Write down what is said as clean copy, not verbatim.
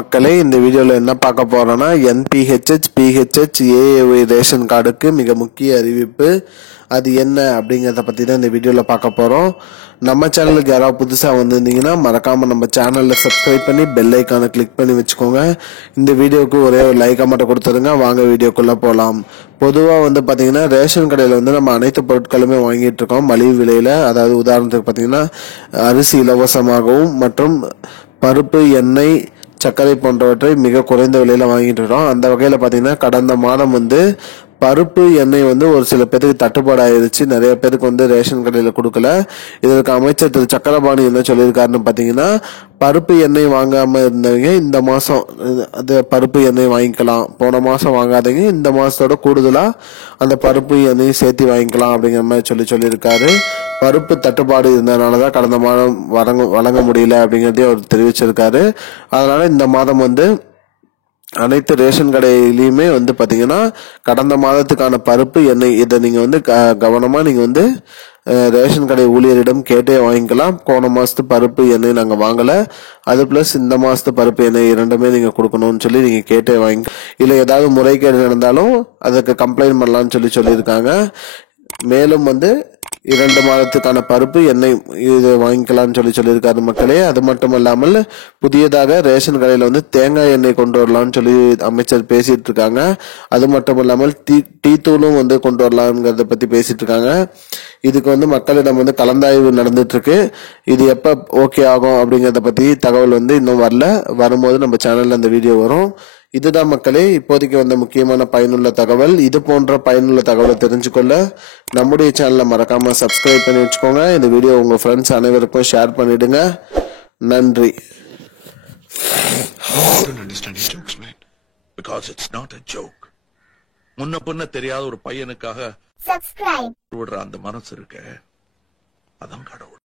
மக்களே, இந்த வீடியோல என்ன பார்க்க போறோம்னா NPHH PHH AAY ரேஷன் கார்டுக்கு மிக முக்கிய அறிவிப்பு. அது என்ன அப்படிங்கறத பத்தி தான் இந்த வீடியோல பார்க்க போறோம். நம்ம சேனலுக்கு யாராவது புதுசா வந்திருந்தீங்கன்னா மறக்காம நம்ம சேனல்ல சப்ஸ்கிரைப் பண்ணி பெல் ஐகானை கிளிக் பண்ணி வச்சுக்கோங்க. இந்த வீடியோக்கு ஒரே ஒரு லைக்கா மட்டும் கொடுத்துருங்க. வாங்க வீடியோக்குள்ள போலாம். பொதுவா பாத்தீங்கன்னா ரேஷன் கடையில நம்ம அனைத்து பொருட்களுமே வாங்கிட்டு இருக்கோம் மலிவு விலையில. அதாவது உதாரணத்துக்கு பாத்தீங்கன்னா அரிசி இலவசமாகவும் மற்றும் பருப்பு, எண்ணெய், சர்க்கரை போன்றவற்றை மிக குறைந்த விலையில வாங்கிட்டு இருக்கோம். அந்த வகையில பாத்தீங்கன்னா கடந்த மாதம் பருப்பு, எண்ணெய் ஒரு சில பேருக்கு தட்டுப்பாடு ஆயிருச்சு. நிறைய பேருக்கு ரேஷன் கடையில கொடுக்கல. இதற்கு அமைச்சர் திரு சக்கரபாணி என்ன சொல்லியிருக்காருன்னு பாத்தீங்கன்னா, பருப்பு, எண்ணெய் வாங்காம இருந்தவங்க இந்த மாசம் அது பருப்பு, எண்ணெய் வாங்கிக்கலாம். போன மாசம் வாங்காதீங்க, இந்த மாசத்தோட கூடுதலா அந்த பருப்பு, எண்ணெய் சேர்த்து வாங்கிக்கலாம் அப்படிங்கிற மாதிரி சொல்லியிருக்காரு. பருப்பு தட்டுப்பாடு இருந்ததுனாலதான் கடந்த மாதம் வழங்க முடியல அப்படிங்கறதையும் அவர் தெரிவிச்சிருக்காரு. அதனால இந்த மாதம் அனைத்து ரேஷன் கடையிலயுமே பாத்தீங்கன்னா கடந்த மாதத்துக்கான பருப்பு, எண்ணெய் இதை நீங்க கவனமா நீங்க ரேஷன் கடை ஊழியரிடம் கேட்டே வாங்கிக்கலாம். போன மாசத்து பருப்பு, எண்ணெய் நாங்க வாங்கல, அது பிளஸ் இந்த மாசத்து பருப்பு, எண்ணெய் இரண்டுமே நீங்க கொடுக்கணும்னு சொல்லி நீங்க கேட்டே வாங்க. இல்ல ஏதாவது முறைகேடு நடந்தாலும் அதுக்கு கம்ப்ளைண்ட் பண்ணலாம்னு சொல்லியிருக்காங்க. மேலும் 2 மாதத்துக்கான பருப்பு, எண்ணெய் இது வாங்கிக்கலாம்னு சொல்லியிருக்காரு மக்களே. அது மட்டும் இல்லாமல் புதியதாக ரேஷன் கடையில தேங்காய் எண்ணெய் கொண்டு வரலாம்னு சொல்லி அமைச்சர் பேசிட்டு இருக்காங்க. அது மட்டும் இல்லாமல் டீ தூளும் கொண்டு வரலாம்ங்கிறத பத்தி பேசிட்டு இருக்காங்க. இதுக்கு மக்களிடம் கலந்தாய்வு நடந்துட்டு இருக்கு. இது எப்ப ஓகே ஆகும் அப்படிங்கறத பத்தி தகவல் இன்னும் வரல. வரும்போது நம்ம சேனல்ல அந்த வீடியோ வரும். இதுதான் மக்களே இப்போதைக்கு முக்கியமான பயனுள்ள தகவல். இது போன்ற பயனுள்ள தகவலை தெரிஞ்சுக்கொள்ள நம்முடைய சேனலை மறக்காம சப்ஸ்கிரைப் பண்ணி வச்சுக்கோங்க. இந்த வீடியோ உங்க ஃப்ரெண்ட்ஸ் அனைவருக்கும் ஷேர் பண்ணிடுங்க. நன்றி. முன்ன பின்ன தெரியாத ஒரு பையனுக்காக விடுற அந்த மனசு இருக்க, அதான் கடவுள்.